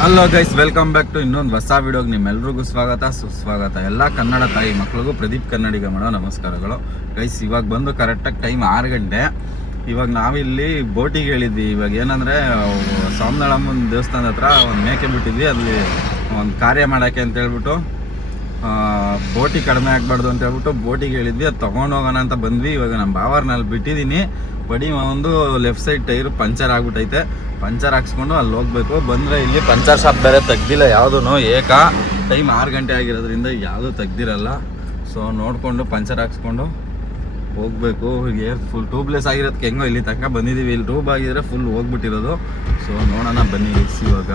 Hello guys, welcome back to ಇನ್ನೊಂದು ಹೊಸ ವಿಡಿಯೋಗೆ ನಿಮ್ಮೆಲ್ರಿಗೂ ಸ್ವಾಗತ ಸುಸ್ವಾಗತ. ಎಲ್ಲ ಕನ್ನಡ ತಾಯಿ ಮಕ್ಕಳಿಗೂ ಪ್ರದೀಪ್ ಕನ್ನಡಿಗ ಮಾಡೋ ನಮಸ್ಕಾರಗಳು. ಗೈಸ್, ಇವಾಗ ಬಂದು ಕರೆಕ್ಟಾಗಿ ಟೈಮ್ 6 ಗಂಟೆ. ಇವಾಗ ನಾವಿಲ್ಲಿ ಬೋಟಿಗೆ ಹೇಳಿದ್ವಿ. ಇವಾಗ ಏನಂದರೆ ಸೋಮನಳ್ಳಮ್ಮನ ದೇವಸ್ಥಾನದ ಹತ್ರ ಒಂದು ಮೇಕೆ ಬಿಟ್ಟಿದ್ವಿ. ಅಲ್ಲಿ ಒಂದು ಕಾರ್ಯ ಮಾಡೋಕ್ಕೆ ಅಂತ ಹೇಳ್ಬಿಟ್ಟು ಬೋಟಿ ಕಡಿಮೆ ಆಗಬಾರ್ದು ಅಂತ ಹೇಳ್ಬಿಟ್ಟು ಬೋಟಿಗೆ ಹೇಳಿದ್ವಿ. ಅದು ತೊಗೊಂಡೋಗೋಣ ಅಂತ ಬಂದ್ವಿ. ಇವಾಗ ನಮ್ಮ ಬಾವರ್ನಲ್ಲಿ ಬಿಟ್ಟಿದ್ದೀನಿ. ಬಡಿ ಒಂದು ಲೆಫ್ಟ್ ಸೈಡ್ ಟೈರು ಪಂಚರ್ ಆಗ್ಬಿಟ್ಟೈತೆ. ಪಂಚರ್ ಹಾಕ್ಸ್ಕೊಂಡು ಅಲ್ಲಿ ಹೋಗ್ಬೇಕು. ಬಂದರೆ ಇಲ್ಲಿ ಪಂಚರ್ ಶಾಪ್ ಬೇರೆ ತೆಗ್ದಿಲ್ಲ ಯಾವುದೂ. ಟೈಮ್ 6 ಗಂಟೆ ಆಗಿರೋದ್ರಿಂದ ಯಾವುದೂ ತೆಗ್ದಿರಲ್ಲ. ಸೊ ನೋಡಿಕೊಂಡು ಪಂಚರ್ ಹಾಕ್ಸ್ಕೊಂಡು ಹೋಗಬೇಕು. ಏರ್ ಫುಲ್ ಟ್ಯೂಬ್ಲೆಸ್ ಆಗಿರೋದಕ್ಕೆ ಹೆಂಗೋ ಇಲ್ಲಿ ತನಕ ಬಂದಿದ್ದೀವಿ. ಇಲ್ಲಿ ಟ್ಯೂಬ್ ಆಗಿದ್ರೆ ಫುಲ್ ಹೋಗ್ಬಿಟ್ಟಿರೋದು. ಸೊ ನೋಡೋಣ ಬನ್ನಿ. ಇವಾಗ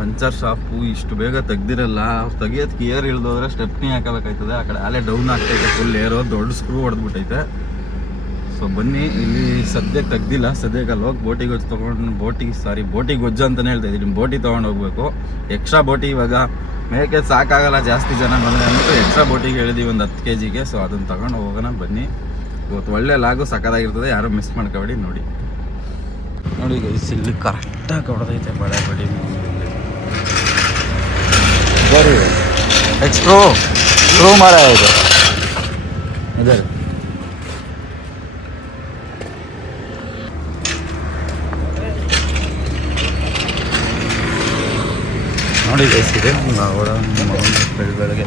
ಪಂಚರ್ ಶಾಪು ಇಷ್ಟು ಬೇಗ ತೆಗ್ದಿರಲ್ಲ. ಅವ್ರು ತೆಗಿಯೋದಕ್ಕೆ ಏರ್ ಇಳಿದೋದ್ರೆ ಸ್ಟೆಪ್ನಿ ಹಾಕಬೇಕಾಯ್ತದೆ. ಆ ಕಡೆ ಅಲ್ಲೇ ಡೌನ್ ಆಗ್ತೈತೆ ಫುಲ್ ಏರು. ದೊಡ್ಡ ಸ್ಕ್ರೂ ಹೊಡೆದ್ಬಿಟ್ಟೈತೆ. ಸೊ ಬನ್ನಿ, ಇಲ್ಲಿ ಸದ್ಯಕ್ಕೆ ತೆಗ್ದಿಲ್ಲ. ಸದ್ಯಕ್ಕೆ ಅಲ್ಲಿ ಹೋಗಿ ಬೋಟಿಗೆ ಗೊಜ್ಜು ತೊಗೊಂಡು ಬೋಟಿಗೆ ಗೊಜ್ಜು ಅಂತಲೇ ಹೇಳ್ತಾ ಇದ್ದೀನಿ. ಬೋಟಿ ತೊಗೊಂಡು ಹೋಗ್ಬೇಕು. ಎಕ್ಸ್ಟ್ರಾ ಬೋಟಿ ಇವಾಗ ಮೇಕೆ ಸಾಕಾಗಲ್ಲ, ಜಾಸ್ತಿ ಜನ ಬಂದರೆ ಅಂದ್ಬಿಟ್ಟು ಎಕ್ಸ್ಟ್ರಾ ಬೋಟಿಗೆ ಹೇಳಿದೀವಿ ಒಂದು 10 kg. ಸೊ ಅದನ್ನು ತೊಗೊಂಡು ಹೋಗೋಣ ಬನ್ನಿ. ಇವತ್ತು ಒಳ್ಳೆ ಲಾಗು ಸಕ್ಕತ್ತಾಗಿರ್ತದೆ. ಯಾರೂ ಮಿಸ್ ಮಾಡ್ಕೊಬೇಡಿ. ನೋಡಿ ಗೈಸ್, ಇಲ್ಲಿ ಕರೆಕ್ಟಾಗಿ ಹೊಡೆದೈತೆ ಬಳೆ ಬಡಿ ಬರೀ ಎಕ್ಸ್ಟ್ರೂ ಮರ ಇದು ಇದೆ. ನೋಡಿ ಗೈಸ್, ಇದೆ ಬೆಳಗ್ಗೆ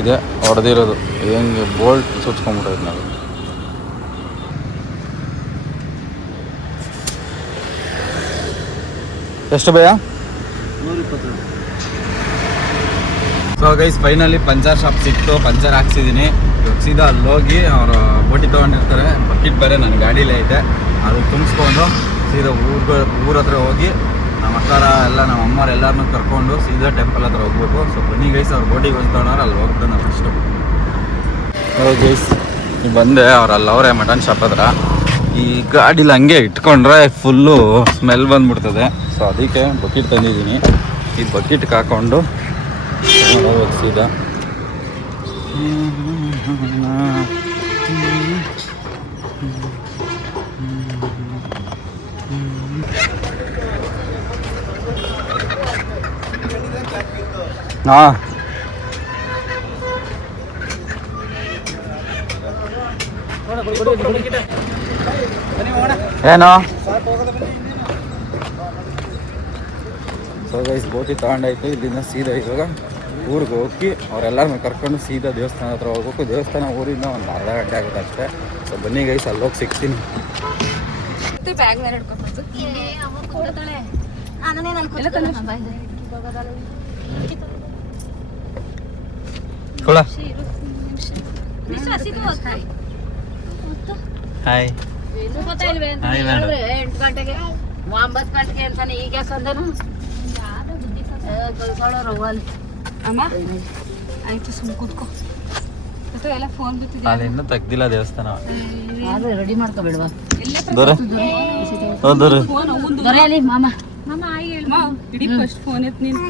ಇದೆ ಹೊಡೆದಿರೋದು. ಹೆಂಗೆ ಬೋಲ್ಟ್ ಸುಚ್ಕೊಂಡ್ಬಿಟ್ಟೈತೆ. ನಾವು ಎಷ್ಟು ಭಯ? 120. So guys, finally puncture shop ಸಿಕ್ತು. ಪಂಚರ್ ಹಾಕ್ಸಿದ್ದೀನಿ. ಸೀದಾ ಅಲ್ಲಿ ಹೋಗಿ ಅವರು ಬೋಟಿ ತೊಗೊಂಡಿರ್ತಾರೆ. ಬಕೆಟ್ ಬೇರೆ ನನ್ನ ಗಾಡೀಲೇ ಐತೆ. ಅದು ತುಂಬಿಸ್ಕೊಂಡು ಸೀದಾ ಊರ ಹತ್ರ ಹೋಗಿ ನಮ್ಮ ಅಕ್ಕಾರ ಎಲ್ಲ ನಮ್ಮ ಅಮ್ಮವ್ರು ಎಲ್ಲರನ್ನೂ ಕರ್ಕೊಂಡು ಸೀದಾ ಟೆಂಪಲ್ ಹತ್ರ ಹೋಗ್ಬೇಕು. ಸೊ ಬನ್ನಿ ಗೈಸ್, ಅವ್ರು ಬೋಟಿಗೆ ಹೋಗ್ತವ್ರು. ಅಲ್ಲಿ ಹೋಗ್ತಾರೆ ನಾವು ಅಷ್ಟು. ಗೈಸ್, ನೀವು ಬಂದೆ ಅವ್ರು ಅವರೇ ಮಟನ್ ಶಾಪ್ ಹತ್ರ. ಈ ಗಾಡೀಲಿ ಹಂಗೆ ಇಟ್ಕೊಂಡ್ರೆ ಫುಲ್ಲು ಸ್ಮೆಲ್ ಬಂದ್ಬಿಡ್ತದೆ. ಸೊ ಅದಕ್ಕೆ ಬಕೆಟ್ ತಂದಿದ್ದೀನಿ. ಈ ಬಕೆಟ್ಗೆ ಹಾಕ್ಕೊಂಡು ಸೀದಾ ಹಾಂ ಏನು. ಸೊ ಗೈಸ್, ಬೋಟಿ ತಗೊಂಡಾಯ್ತು. ಇಲ್ಲಿಂದ ಸೀದಾ ಇವಾಗ ಊರಿಗೆ ಹೋಗಿ ಅವರೆಲ್ಲರನ್ನೂ ಕರ್ಕೊಂಡು ಸೀದಾ ದೇವಸ್ಥಾನ ಹತ್ರ ಹೋಗ್ಬೇಕು. ದೇವಸ್ಥಾನ ಊರಿಂದ ಒಂದು ಅರ್ಧ ಗಂಟೆ ಆಗುತ್ತೆ ಅಷ್ಟೇ. ಸೊ ಬನ್ನಿ ಗೈಸ್, ಅಲ್ಲಿ ಹೋಗಿ ಸಿಗ್ತೀನಿ. ಹಾಯ್. 8 ಗಂಟೆಗೆ 9 ಗಂಟೆಗೆ ಅಂತಾನೆ. ಈಗ ಯಾಕಂದನು ಅಮ್ಮ ಆಯ್ತು, ಸುಮ್ ಕೂತ್ಕೋ. ಎಲ್ಲ ಫೋನ್ ಬಿತ್ತಿದೆ. ಇನ್ನೂ ತೆಗ್ದಿಲ್ಲ ದೇವಸ್ಥಾನ. ರೆಡಿ ಮಾಡ್ಕೋಬೇಡವಾ? ದೊರೆ ಮಾಮ ಇಡೀ ಫಸ್ಟ್ ಫೋನ್ ಎತ್ ನೀನು.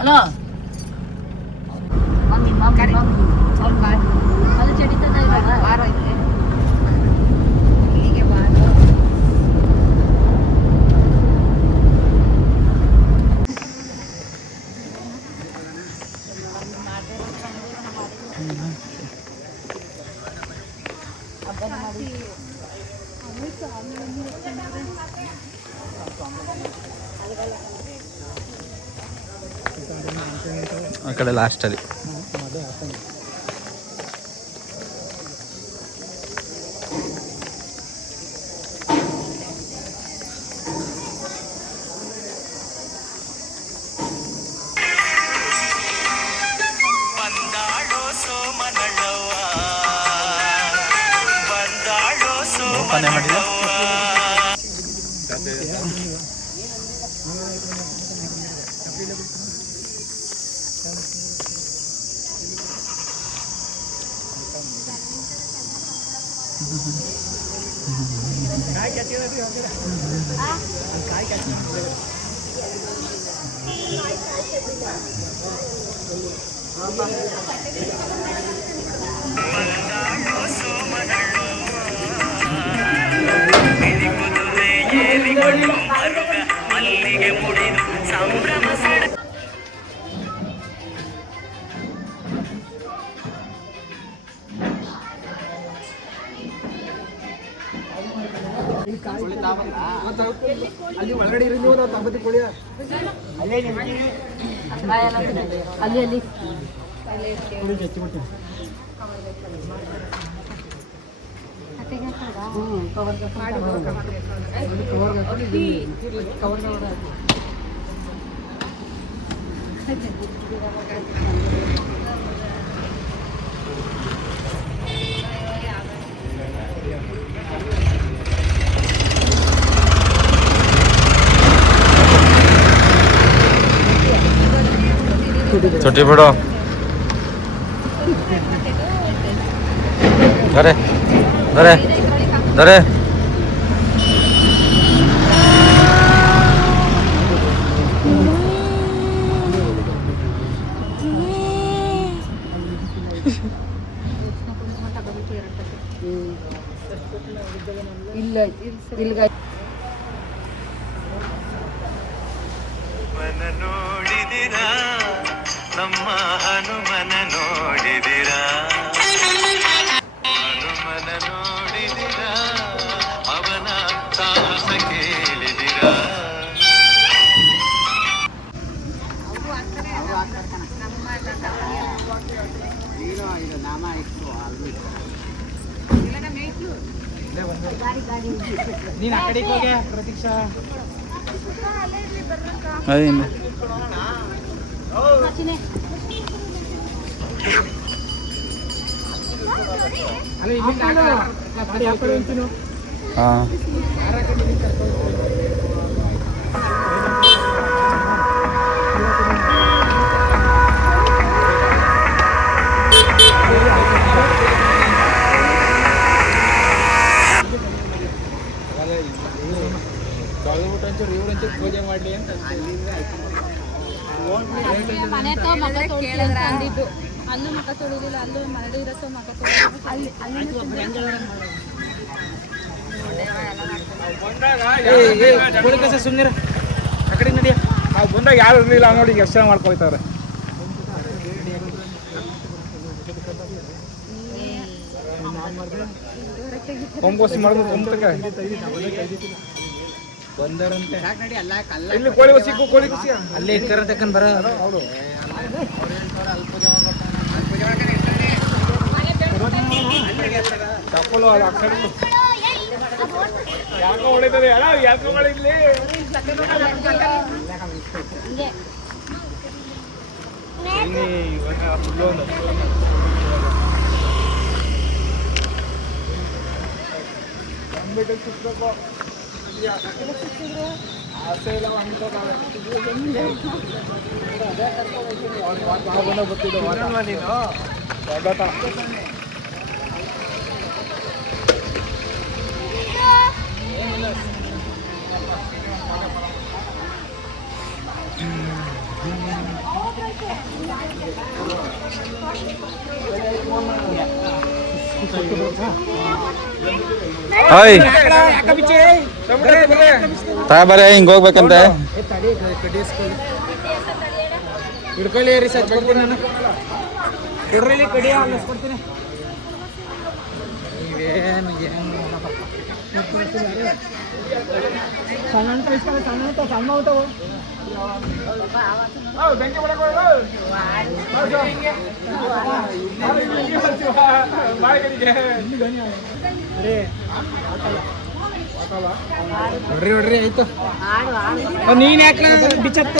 ಹಲೋ ಮಮ್ಮಿ ಸ್ವಲ್ಪ ಅದು ಚಡಿತದ ವಾರ ಐತೆ. ಹೀಗೆ ವಾರ ಮಾಡಿ ಆ ಕಡೆ ಲಾಸ್ಟಲ್ಲಿ ಓಪನ್ ಮಾಡಿಲ್ಲ. ಅಲ್ಲಿ ಒಳಗಡೆ ಇರಿ ನೀವು ನಾವು ತಪ್ಪತಿ ಕೊಡಿ ಅಲ್ಲಿ ಅಲ್ಲಿ छोटी बड़ो धरे धरे धरे ಇಲ್ಲ ಇಲ್ಲ ನೋಡಿದಿರಾ ನಮ್ಮ ಹನುಮನ ನೋಡಿದಿರಾ ಹನುಮನ ನೋಡಿದಿರಾ ಅವನ ಸಾಹಸ ಕೇಳಿದಿರಾ ನೀನು ಆ ಕಡೆಗೆ ಹೋಗಿ ಪ್ರತೀಕ್ಷಾ ಅಲ್ಲ ಇಲ್ಲಿಂದ ಗಾಡಿ ಹಾಕೊಂಡು ಅಂತೀನು ಹಾಂ ಇವ್ರಂಚೂರು ಪೂಜೆ ಮಾಡಲಿ ಅಂತ ಅಂದಿದ್ದು ಅಲ್ಲೂ ಮಕ ತೊಳಿಲಿಲ್ಲ, ಅಲ್ಲೂ ಮರಡಿ ಇರತ್ತೋ ಮಕ ತೊಳಿ ಸುಮ್ಮನೆ ಆ ಕಡೆ ನಡಿಯ ನಾವು ಬಂದಾಗ ಯಾರು ಇರಲಿಲ್ಲ ನೋಡಿ ಈಗ ಎಷ್ಟು ಮಾಡ್ಕೊಳ್ತಾರೆ. ಕೊಂಬೋಸಿ ಮಾಡಿದ್ರು ಕೊಂಬತಕ್ಕ ಬಂದರಂತೆ ಇಲ್ಲಿ ಕೋಳಿ ಸಿಕ್ಕು ಕೋಳಿ ಕುಸಿ ಅಲ್ಲೇ ಇಕ್ಕರ ತಕ್ಕನ್ ಬರ ಹೌದು ತಪ್ಪಲು ಅದು ಅಕ್ಷರ ಯಾಕೋ ಹೊಡಿತದೆ ಅಲ್ಲ ಯಾತ್ರೆಗಳು ಇಲ್ಲಿ ಇವಾಗ ಫುಲ್ಲು ಸುತ್ತಬೇಕು ಆಸೆ ಇಲ್ಲ ಅನ್ಕೋತಾವೆ ಗೊತ್ತಿದ್ದು ಹಾಯ್ ತಾ ಬರೇ ಹಿಂಗೆ ಹೋಗ್ಬೇಕಂತೆ ಹಿಡ್ಕೊಳ್ಳಿ ರಿಸರ್ಚ್ ಕೊಡ್ತೀನಿ ನಾನು ಕೊಡ್ರಿ ಕಡಿ ಅನ್ನಿಸ್ಕೊಡ್ತೀನಿ ಏನು ನೋಡ್ರಿ ನೋಡ್ರಿ ಆಯ್ತು ನೀನ್ ಯಾಕೆ ಬಿಚ್ಚತ್ತ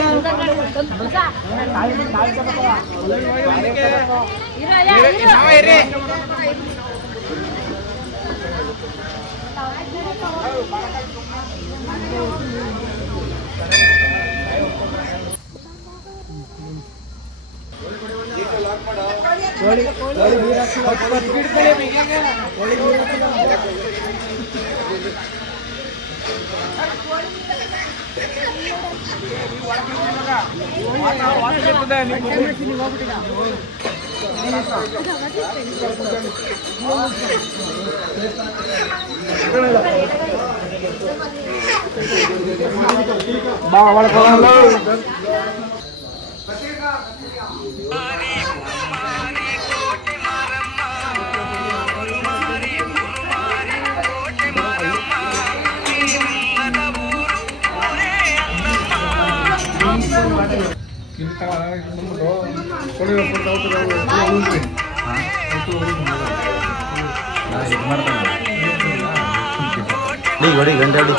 ಹೊಡಿ ಗಂಟೆ ಹೊಡಿ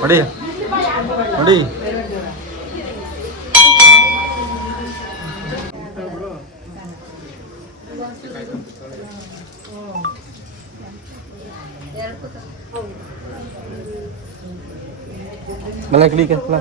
ಹೊಡಿ ಹೊಡಿ मला क्लिक आहे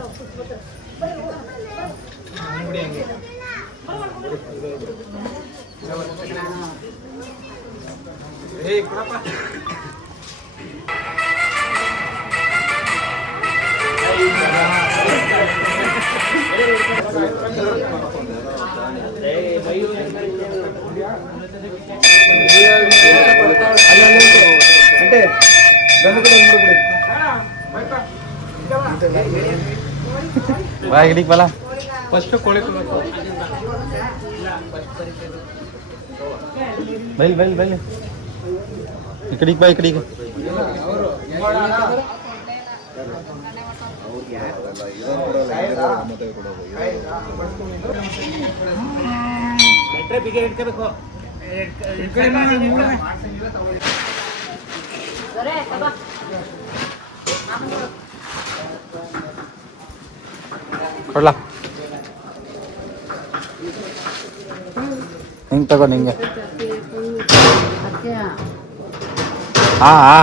అంటే क्लिक मला ಫಸ್ಟ್ ಕೋಳಿ बैल बैल बैल इकडे बा इकडे ಬಿಗೆ ಇಟ್ಕೋಬೇಕು ಕೊಡ್ಲಾ ಹಿಂಗೆ ತಗೋ ನಿಂಗೆ ಹಾ ಹಾ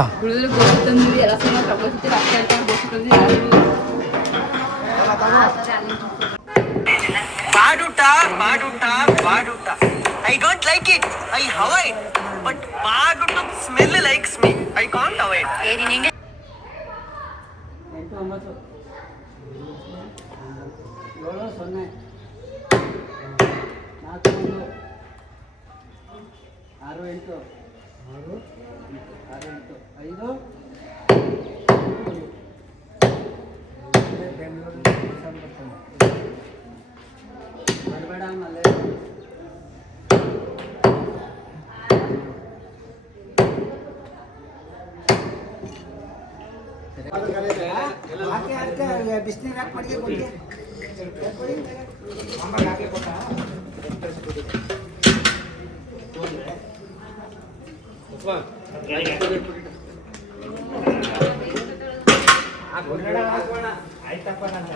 Baduta, baduta, baduta. I don't like it. I avoid. But baduta smell likes me. I can't avoid. ಬಿಸಿನೀರು ಯಾಕೆ ಮಾಡಿಗೆ ಆಯ್ತಪ್ಪ ನಾನು